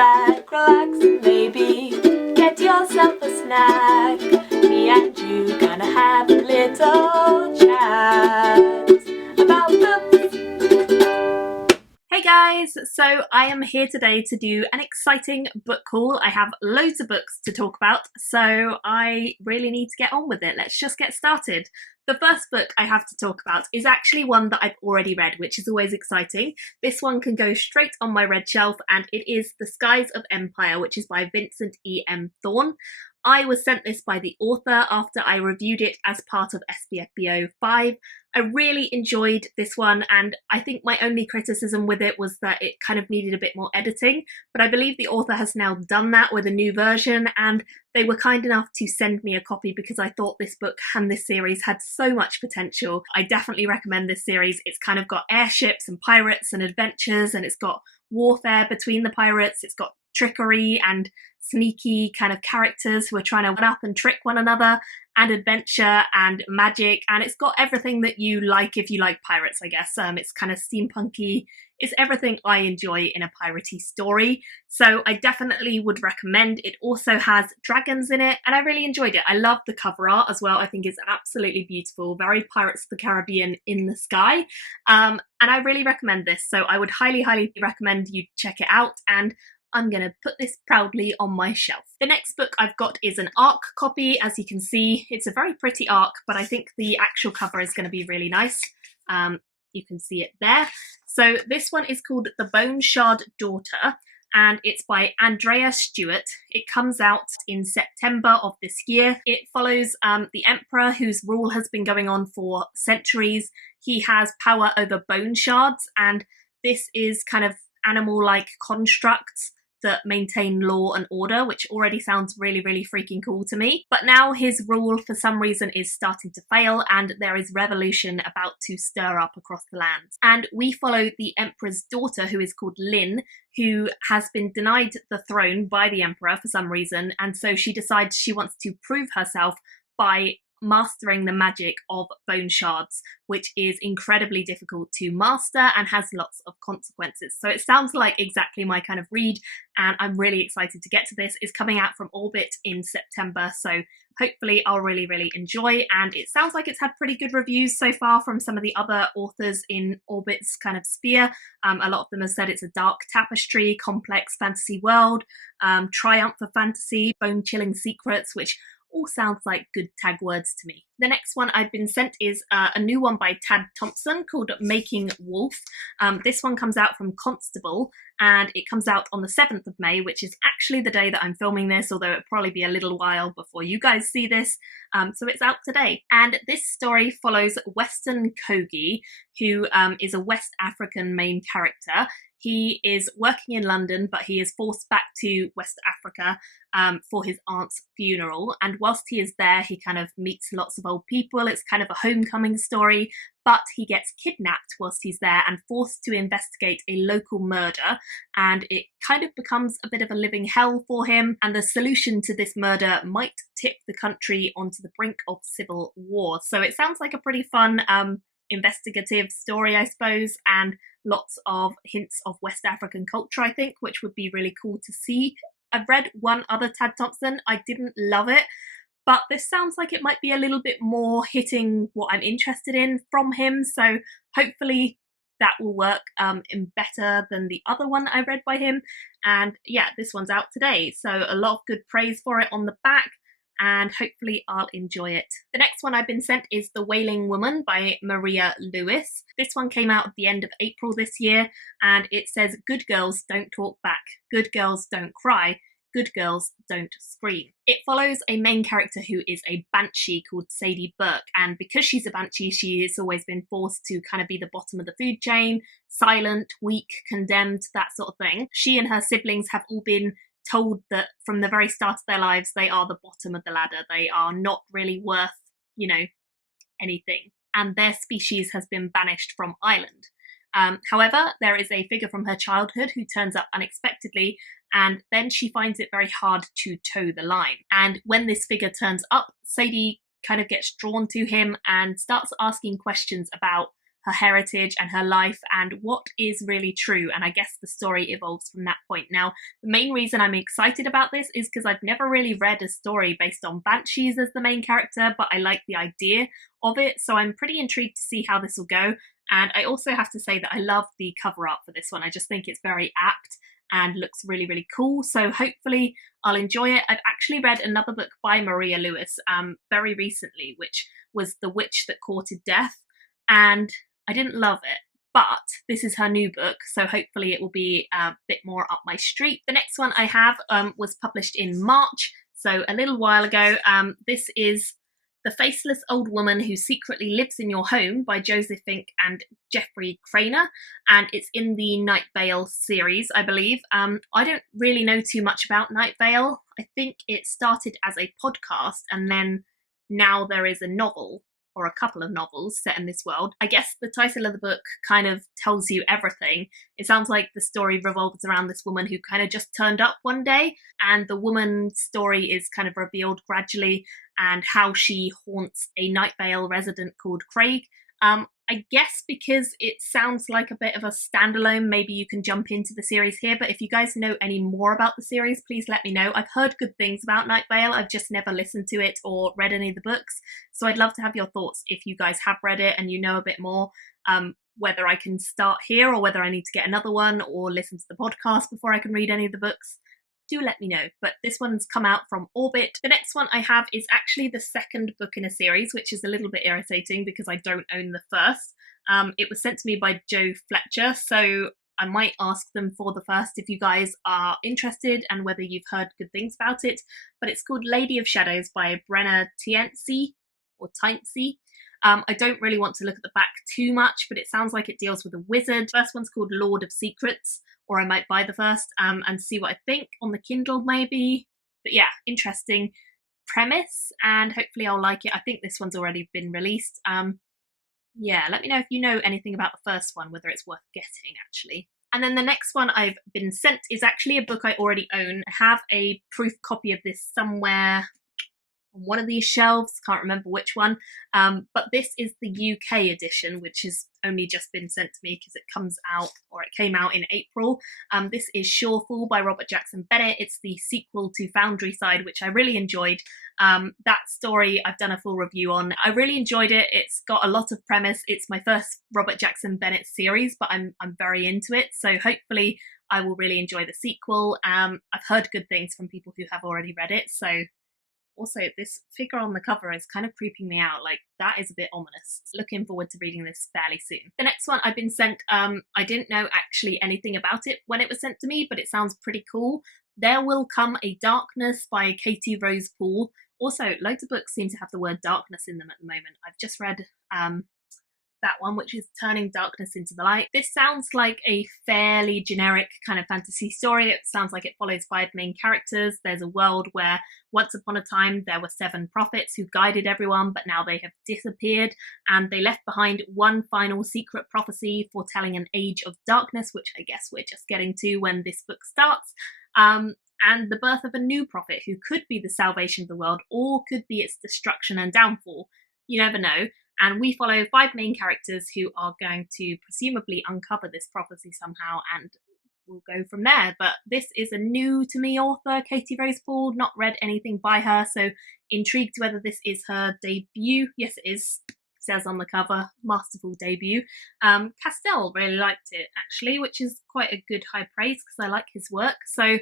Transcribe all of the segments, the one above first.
back, relax, and maybe get yourself a snack. Me and you gonna have a little chat about books. Hey guys, so I am here today to do an exciting book haul. I have loads of books to talk about, so I really need to get on with it. Let's just get started. The first book I have to talk about is actually one that I've already read, which is always exciting. This one can go straight on my read shelf, and it is The Skies of Empire, which is by Vincent E. M. Thorne. I was sent this by the author after I reviewed it as part of SBFBO 5. I really enjoyed this one, and I think my only criticism with it was that it kind of needed a bit more editing, but I believe the author has now done that with a new version, and they were kind enough to send me a copy because I thought this book and this series had so much potential. I definitely recommend this series. It's kind of got airships and pirates and adventures, and it's got warfare between the pirates, it's got trickery and sneaky kind of characters who are trying to one up and trick one another, and adventure and magic, and it's got everything that you like if you like pirates, I guess. It's kind of steampunky. It's everything I enjoy in a piratey story, so I definitely would recommend. It also has dragons in it, and I really enjoyed it. I love the cover art as well. I think it's absolutely beautiful, very Pirates of the Caribbean in the sky, and I really recommend this, so I would highly recommend you check it out, and I'm going to put this proudly on my shelf. The next book I've got is an ARC copy. As you can see, it's a very pretty ARC, but I think the actual cover is going to be really nice. You can see it there. So this one is called The Bone Shard Daughter, and it's by Andrea Stewart. It comes out in September of this year. It follows the Emperor, whose rule has been going on for centuries. He has power over bone shards, and this is kind of animal-like constructs that maintain law and order, which already sounds really freaking cool to me. But now his rule for some reason is starting to fail, and there is revolution about to stir up across the lands. And we follow the Emperor's daughter, who is called Lynn, who has been denied the throne by the Emperor for some reason, and so she decides she wants to prove herself by mastering the magic of bone shards, which is incredibly difficult to master and has lots of consequences. So it sounds like exactly my kind of read, and I'm really excited to get to this. It's coming out from Orbit in September, so hopefully I'll really enjoy, and it sounds like it's had pretty good reviews so far from some of the other authors in Orbit's kind of sphere. A lot of them have said it's a dark tapestry, complex fantasy world, triumph of fantasy, bone-chilling secrets, which all sounds like good tag words to me. The next one I've been sent is a new one by Tad Thompson called Making Wolf. This one comes out from Constable, and it comes out on the 7th of May, which is actually the day that I'm filming this, although it'll probably be a little while before you guys see this. So it's out today. And this story follows Weston Kogi, who is a West African main character. He is working in London, but he is forced back to West Africa for his aunt's funeral. And whilst he is there, he kind of meets lots of old people. It's kind of a homecoming story, but he gets kidnapped whilst he's there and forced to investigate a local murder. And it kind of becomes a bit of a living hell for him. And the solution to this murder might tip the country onto the brink of civil war. So it sounds like a pretty fun investigative story, I suppose, and lots of hints of West African culture, I think, which would be really cool to see. I've read one other Tad Thompson. I didn't love it, but this sounds like it might be a little bit more hitting what I'm interested in from him, so hopefully that will work in better than the other one I read by him. And yeah, this one's out today, so a lot of good praise for it on the back, and hopefully I'll enjoy it. The next one I've been sent is The Wailing Woman by Maria Lewis. This one came out at the end of April this year, and it says, "Good girls don't talk back, good girls don't cry, good girls don't scream." It follows a main character who is a banshee called Sadie Burke, and because she's a banshee, she has always been forced to kind of be the bottom of the food chain, silent, weak, condemned, that sort of thing. She and her siblings have all been told that from the very start of their lives they are the bottom of the ladder. They are not really worth, anything. And their species has been banished from Ireland. However, there is a figure from her childhood who turns up unexpectedly, and then she finds it very hard to toe the line. And when this figure turns up, Sadie kind of gets drawn to him and starts asking questions about her heritage and her life and what is really true, and I guess the story evolves from that point. Now, the main reason I'm excited about this is because I've never really read a story based on banshees as the main character, but I like the idea of it, so I'm pretty intrigued to see how this will go. And I also have to say that I love the cover art for this one. I just think it's very apt and looks really, really cool. So hopefully I'll enjoy it. I've actually read another book by Maria Lewis very recently, which was The Witch That Courted Death, and I didn't love it. But this is her new book, so hopefully it will be a bit more up my street. The next one I have was published in March, so a little while ago. This is The Faceless Old Woman Who Secretly Lives in Your Home by Joseph Fink and Jeffrey Craner, and it's in the Night Vale series, I believe. I don't really know too much about Night Vale. I think it started as a podcast, and then now there is a novel, or a couple of novels set in this world. I guess the title of the book kind of tells you everything. It sounds like the story revolves around this woman who kind of just turned up one day, and the woman's story is kind of revealed gradually, and how she haunts a Night Vale resident called Craig. I guess because it sounds like a bit of a standalone, maybe you can jump into the series here, but if you guys know any more about the series, please let me know. I've heard good things about Night Vale, I've just never listened to it or read any of the books, so I'd love to have your thoughts if you guys have read it and you know a bit more, whether I can start here or whether I need to get another one or listen to the podcast before I can read any of the books. Do let me know. But this one's come out from Orbit. The next one I have is actually the second book in a series, which is a little bit irritating because I don't own the first. It was sent to me by Joe Fletcher, so I might ask them for the first if you guys are interested and whether you've heard good things about it. But it's called Lady of Shadows by Brenna Tiency, or Tintsy. I don't really want to look at the back too much, but it sounds like it deals with a wizard. First one's called Lord of Secrets, or I might buy the first and see what I think on the Kindle maybe. But yeah, interesting premise, and hopefully I'll like it. I think this one's already been released. Yeah, let me know if you know anything about the first one, whether it's worth getting actually. And then the next one I've been sent is actually a book I already own. I have a proof copy of this somewhere on one of these shelves, can't remember which one, but this is the UK edition, which has only just been sent to me because it comes out, or it came out in April. This is Surefull by Robert Jackson Bennett. It's the sequel to Foundryside, which I really enjoyed. That story I've done a full review on. I really enjoyed it. It's got a lot of premise. It's my first Robert Jackson Bennett series, but I'm very into it, so hopefully I will really enjoy the sequel. I've heard good things from people who have already read it, so also, this figure on the cover is kind of creeping me out. Like, that is a bit ominous. Looking forward to reading this fairly soon. The next one I've been sent, I didn't know actually anything about it when it was sent to me, but it sounds pretty cool. There Will Come a Darkness by Katie Rose Poole. Also, loads of books seem to have the word darkness in them at the moment. I've just read that one, which is Turning Darkness into the Light. This sounds like a fairly generic kind of fantasy story. It sounds like it follows 5 main characters. There's a world where once upon a time there were 7 prophets who guided everyone, but now they have disappeared, and they left behind one final secret prophecy foretelling an age of darkness, which I guess we're just getting to when this book starts. And the birth of a new prophet who could be the salvation of the world, or could be its destruction and downfall. You never know. And we follow 5 main characters who are going to presumably uncover this prophecy somehow, and we'll go from there. But this is a new to me author, Katie Rose Poole, not read anything by her, so intrigued whether this is her debut. Yes, it is. It says on the cover, masterful debut. Castell really liked it actually, which is quite a good high praise because I like his work. So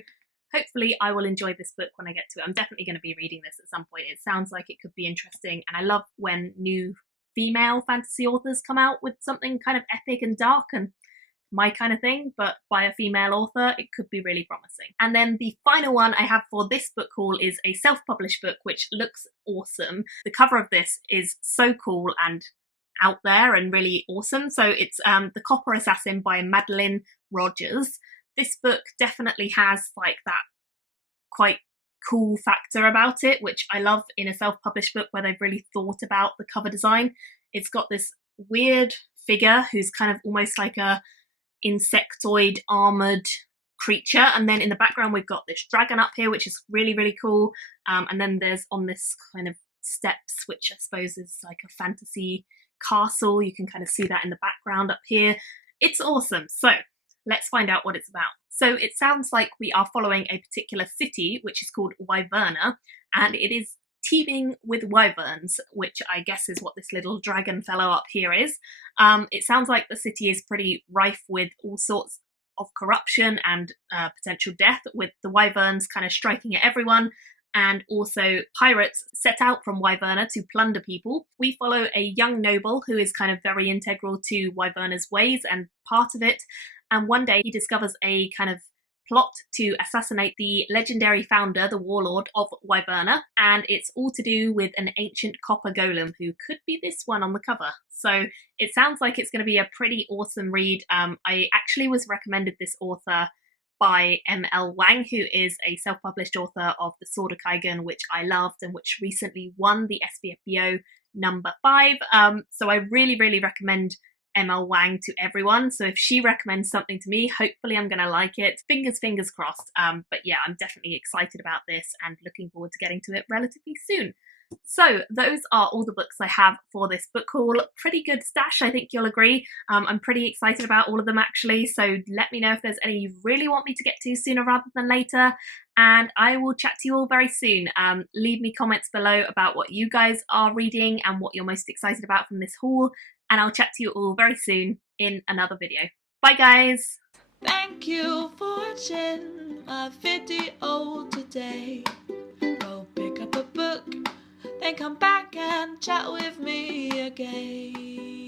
hopefully I will enjoy this book when I get to it. I'm definitely going to be reading this at some point. It sounds like it could be interesting, and I love when new female fantasy authors come out with something kind of epic and dark and my kind of thing, but by a female author. It could be really promising. And then the final one I have for this book haul is a self-published book which looks awesome. The cover of this is so cool and out there and really awesome. So it's The Copper Assassin by Madeline Rogers. This book definitely has like that quite cool factor about it, which I love in a self-published book where they've really thought about the cover design. It's got this weird figure who's kind of almost like a insectoid armored creature, and then in the background we've got this dragon up here, which is really, really cool, and then there's on this kind of steps, which I suppose is like a fantasy castle. You can kind of see that in the background up here. It's awesome. So let's find out what it's about. So it sounds like we are following a particular city, which is called Wyverna, and it is teeming with wyverns, which I guess is what this little dragon fellow up here is. It sounds like the city is pretty rife with all sorts of corruption and potential death, with the wyverns kind of striking at everyone, and also pirates set out from Wyverna to plunder people. We follow a young noble who is kind of very integral to Wyverna's ways and part of it, and one day he discovers a kind of plot to assassinate the legendary founder, the warlord of Wyverna, and it's all to do with an ancient copper golem who could be this one on the cover. So it sounds like it's going to be a pretty awesome read. I actually was recommended this author by M.L. Wang, who is a self-published author of The Sword of Kaigan, which I loved and which recently won the SBFBO number 5. So I really, really recommend M.L. Wang to everyone. So if she recommends something to me, hopefully I'm going to like it. Fingers crossed. But yeah, I'm definitely excited about this and looking forward to getting to it relatively soon. So those are all the books I have for this book haul. Pretty good stash, I think you'll agree. I'm pretty excited about all of them actually, so let me know if there's any you really want me to get to sooner rather than later, and I will chat to you all very soon. Leave me comments below about what you guys are reading and what you're most excited about from this haul, and I'll chat to you all very soon in another video. Bye guys! Thank you for watching my video today. Go pick up a book, then come back and chat with me again.